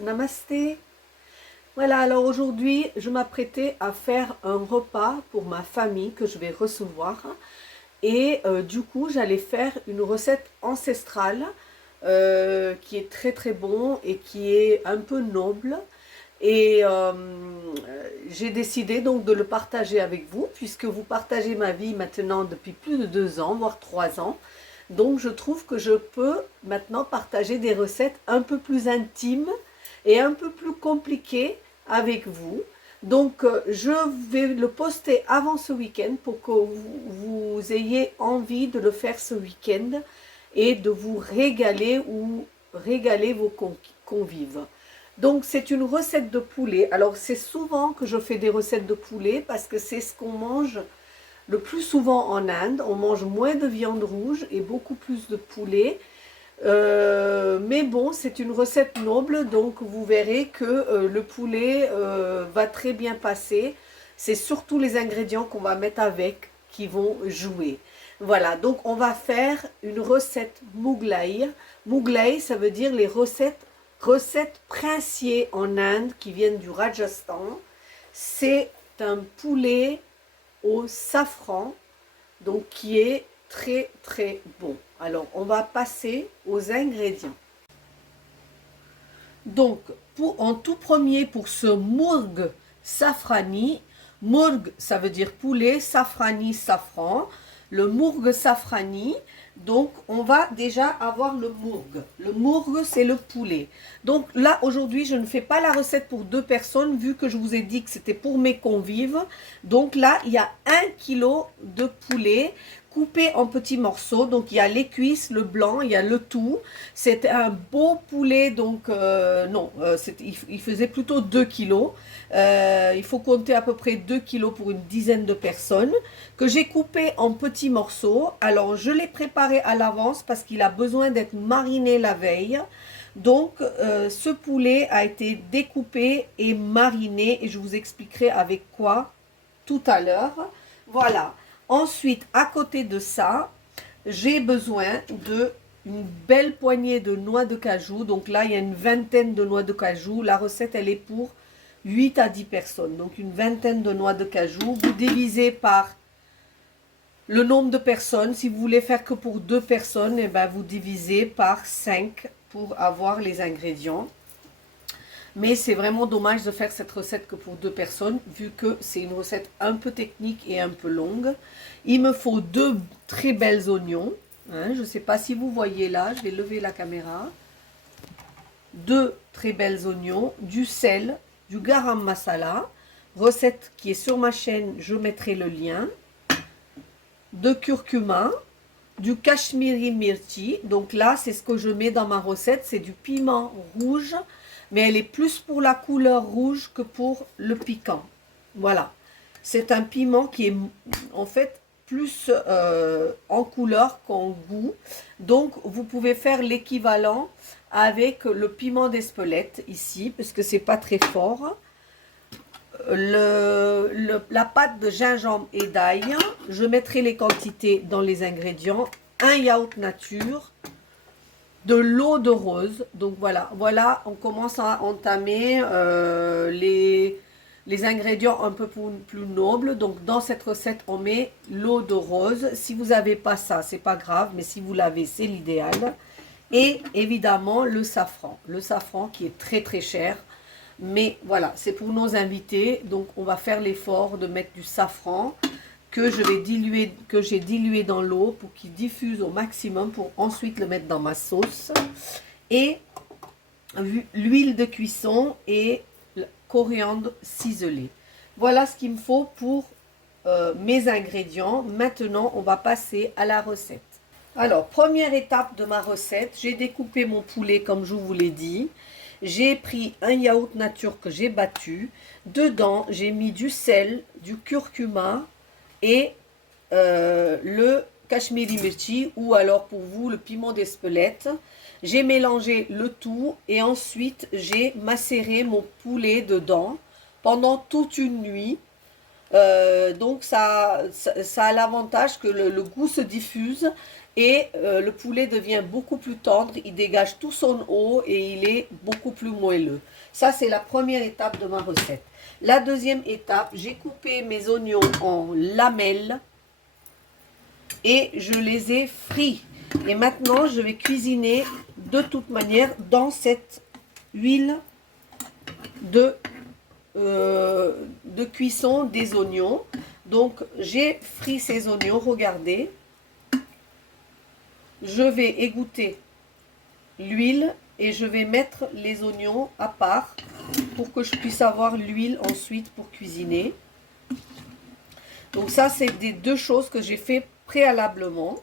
namasté. Voilà, alors aujourd'hui, je m'apprêtais à faire un repas pour ma famille que je vais recevoir. Et du coup, j'allais faire une recette ancestrale qui est très très bon et qui est un peu noble. Et j'ai décidé donc de le partager avec vous, puisque vous partagez ma vie maintenant depuis plus de 2 ans, voire 3 ans. Donc je trouve que je peux maintenant partager des recettes un peu plus intimes et un peu plus compliquées avec vous. Donc je vais le poster avant ce week-end pour que vous ayez envie de le faire ce week-end et de vous régaler ou régaler vos convives. Donc c'est une recette de poulet. Alors c'est souvent que je fais des recettes de poulet parce que c'est ce qu'on mange le plus souvent en Inde. On mange moins de viande rouge et beaucoup plus de poulet. Mais bon, c'est une recette noble, donc vous verrez que le poulet va très bien passer. C'est surtout les ingrédients qu'on va mettre avec qui vont jouer. Voilà, donc on va faire une recette Mouglaï. Mouglaï, ça veut dire les recettes princiers en Inde qui viennent du Rajasthan. C'est un poulet au safran, donc qui est très très bon. Alors on va passer aux ingrédients. Donc en tout premier, pour ce mourg safrani, mourg ça veut dire poulet, safrani safran, le mourg safrani, donc on va déjà avoir le mourg. Le mourg c'est le poulet. Donc là aujourd'hui je ne fais pas la recette pour 2 personnes vu que je vous ai dit que c'était pour mes convives. Donc là il y a 1 kg de poulet coupé en petits morceaux. Donc il y a les cuisses, le blanc, il y a le tout. C'est un beau poulet, donc il faisait plutôt 2 kilos. Il faut compter à peu près 2 kilos pour une dizaine de personnes, que j'ai coupé en petits morceaux. Alors je l'ai préparé à l'avance parce qu'il a besoin d'être mariné la veille. Donc ce poulet a été découpé et mariné et je vous expliquerai avec quoi tout à l'heure. Voilà. Ensuite, à côté de ça, j'ai besoin d'une belle poignée de noix de cajou. Donc là, il y a une vingtaine de noix de cajou. La recette, elle est pour 8 à 10 personnes. Donc une vingtaine de noix de cajou. Vous divisez par le nombre de personnes. Si vous voulez faire que pour 2 personnes, eh ben, vous divisez par 5 pour avoir les ingrédients. Mais c'est vraiment dommage de faire cette recette que pour 2 personnes, vu que c'est une recette un peu technique et un peu longue. Il me faut 2 très belles oignons. Hein, je ne sais pas si vous voyez là, je vais lever la caméra. 2 très belles oignons, du sel, du garam masala. Recette qui est sur ma chaîne, je mettrai le lien. De curcuma, du kashmiri mirchi. Donc là, c'est ce que je mets dans ma recette, c'est du piment rouge. Mais elle est plus pour la couleur rouge que pour le piquant. Voilà. C'est un piment qui est en fait plus en couleur qu'en goût. Donc, vous pouvez faire l'équivalent avec le piment d'Espelette ici, parce que c'est pas très fort. La pâte de gingembre et d'ail. Je mettrai les quantités dans les ingrédients. Un yaourt nature. De l'eau de rose. Donc voilà, on commence à entamer les ingrédients un peu plus nobles. Donc dans cette recette, on met l'eau de rose. Si vous n'avez pas ça, c'est pas grave, mais si vous l'avez, c'est l'idéal. Et évidemment, le safran. Le safran qui est très très cher. Mais voilà, c'est pour nos invités. Donc on va faire l'effort de mettre du safran que j'ai dilué dans l'eau pour qu'il diffuse au maximum pour ensuite le mettre dans ma sauce. Et l'huile de cuisson et le coriandre ciselé. Voilà ce qu'il me faut pour mes ingrédients. Maintenant, on va passer à la recette. Alors, première étape de ma recette, j'ai découpé mon poulet comme je vous l'ai dit. J'ai pris un yaourt nature que j'ai battu. Dedans, j'ai mis du sel, du curcuma, et le kashmiri mirchi ou alors pour vous le piment d'Espelette. J'ai mélangé le tout et ensuite j'ai macéré mon poulet dedans pendant toute une nuit. Donc ça a l'avantage que le goût se diffuse et le poulet devient beaucoup plus tendre, il dégage tout son eau et il est beaucoup plus moelleux. Ça, c'est la première étape de ma recette. La deuxième étape, j'ai coupé mes oignons en lamelles et je les ai frits. Et maintenant, je vais cuisiner de toute manière dans cette huile de cuisson des oignons. Donc, j'ai frit ces oignons, regardez. Je vais égoutter l'huile et je vais mettre les oignons à part pour que je puisse avoir l'huile ensuite pour cuisiner. Donc ça, c'est des deux choses que j'ai fait préalablement.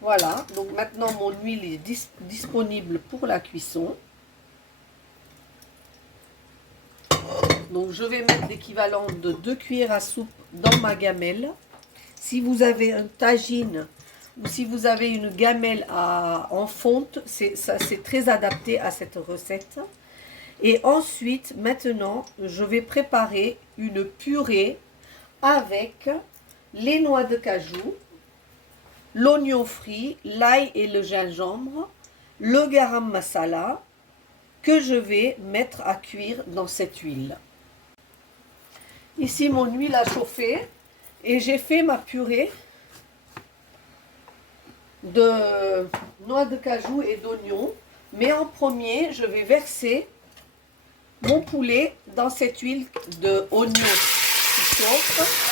Voilà, donc maintenant mon huile est disponible pour la cuisson. Donc je vais mettre l'équivalent de 2 cuillères à soupe dans ma gamelle. Si vous avez un tagine ou si vous avez une gamelle en fonte, c'est très adapté à cette recette. Et ensuite, maintenant, je vais préparer une purée avec les noix de cajou, l'oignon frit, l'ail et le gingembre, le garam masala que je vais mettre à cuire dans cette huile. Ici, mon huile a chauffé et j'ai fait ma purée de noix de cajou et d'oignons. Mais en premier, je vais verser mon poulet dans cette huile de oignon qui chauffe.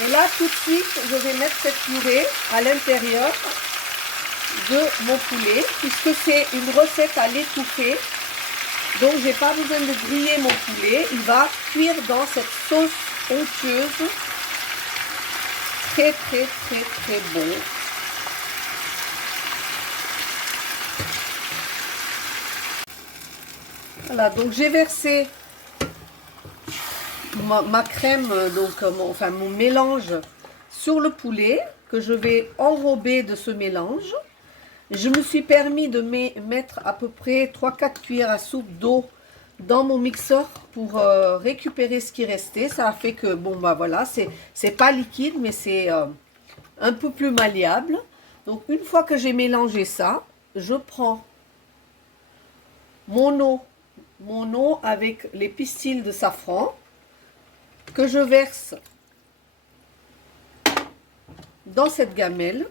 Et là, tout de suite, je vais mettre cette purée à l'intérieur de mon poulet, puisque c'est une recette à l'étouffer. Donc, je n'ai pas besoin de griller mon poulet. Il va cuire dans cette sauce onctueuse. Très, très, très, très bon. Voilà, donc j'ai versé ma crème, donc mon mélange sur le poulet que je vais enrober de ce mélange. Je me suis permis de mettre à peu près 3-4 cuillères à soupe d'eau dans mon mixeur pour récupérer ce qui restait. Ça a fait que, bon, bah voilà, c'est pas liquide, mais c'est un peu plus malléable. Donc, une fois que j'ai mélangé ça, je prends mon eau avec les pistils de safran que je verse dans cette gamelle.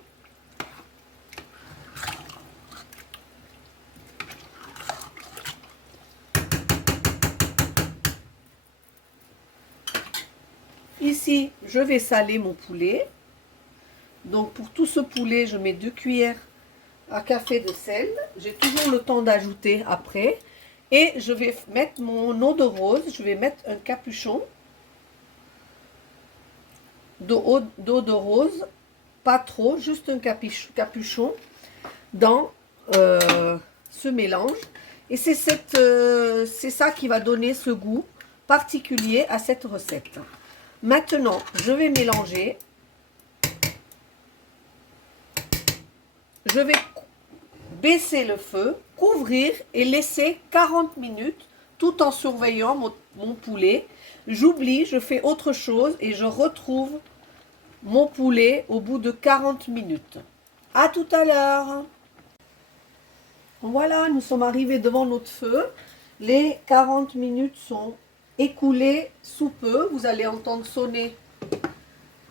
Ici, je vais saler mon poulet. Donc, pour tout ce poulet, je mets 2 cuillères à café de sel. J'ai toujours le temps d'ajouter après. Et je vais mettre mon eau de rose. Je vais mettre un capuchon d'eau de rose. Pas trop, juste un capuchon dans ce mélange. Et c'est ça qui va donner ce goût particulier à cette recette. Maintenant, je vais mélanger. Je vais baisser le feu, couvrir et laisser 40 minutes tout en surveillant mon poulet. J'oublie, je fais autre chose et je retrouve mon poulet au bout de 40 minutes. À tout à l'heure. Voilà, nous sommes arrivés devant notre feu. Les 40 minutes sont écoulées sous peu. Vous allez entendre sonner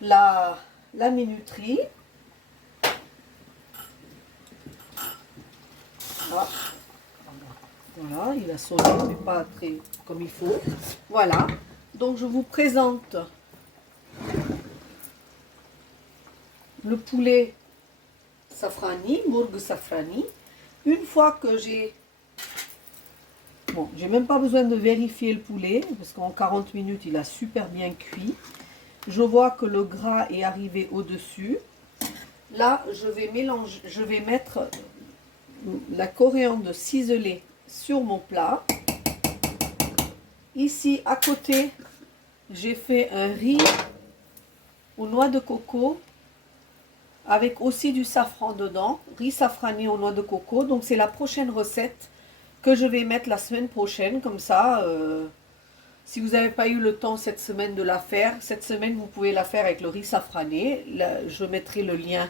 la minuterie. Ah. Voilà, il a sonné, mais pas très comme il faut. Voilà, donc je vous présente le poulet safrani, mourgue safrani. Une fois que j'ai... Bon, j'ai même pas besoin de vérifier le poulet, parce qu'en 40 minutes, il a super bien cuit. Je vois que le gras est arrivé au-dessus. Là, je vais mettre la coriandre ciselée sur mon plat. Ici, à côté, j'ai fait un riz aux noix de coco avec aussi du safran dedans, riz safrané aux noix de coco. Donc c'est la prochaine recette que je vais mettre la semaine prochaine, comme ça, si vous n'avez pas eu le temps cette semaine de la faire, cette semaine vous pouvez la faire avec le riz safrané. Là, je mettrai le lien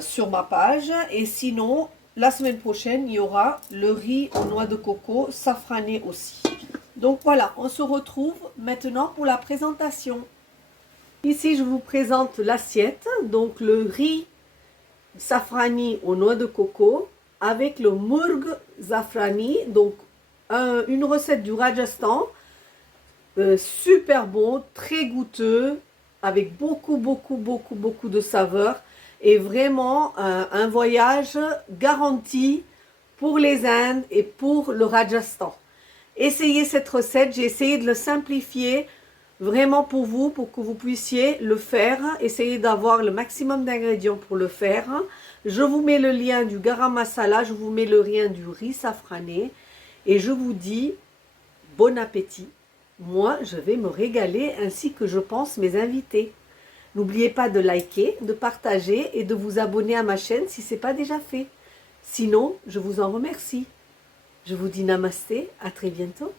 sur ma page. Et sinon, la semaine prochaine, il y aura le riz aux noix de coco safrané aussi. Donc voilà, on se retrouve maintenant pour la présentation. Ici, je vous présente l'assiette. Donc le riz safrani aux noix de coco avec le mourg zafrani, donc une recette du Rajasthan, super bon, très goûteux, avec beaucoup de saveurs, et vraiment un voyage garanti pour les Indes et pour le Rajasthan. Essayez cette recette, j'ai essayé de le simplifier vraiment pour vous, pour que vous puissiez le faire. Essayez d'avoir le maximum d'ingrédients pour le faire. Je vous mets le lien du garam masala, je vous mets le lien du riz safrané et je vous dis bon appétit. Moi, je vais me régaler ainsi que je pense mes invités. N'oubliez pas de liker, de partager et de vous abonner à ma chaîne si ce n'est pas déjà fait. Sinon, je vous en remercie. Je vous dis namasté, à très bientôt.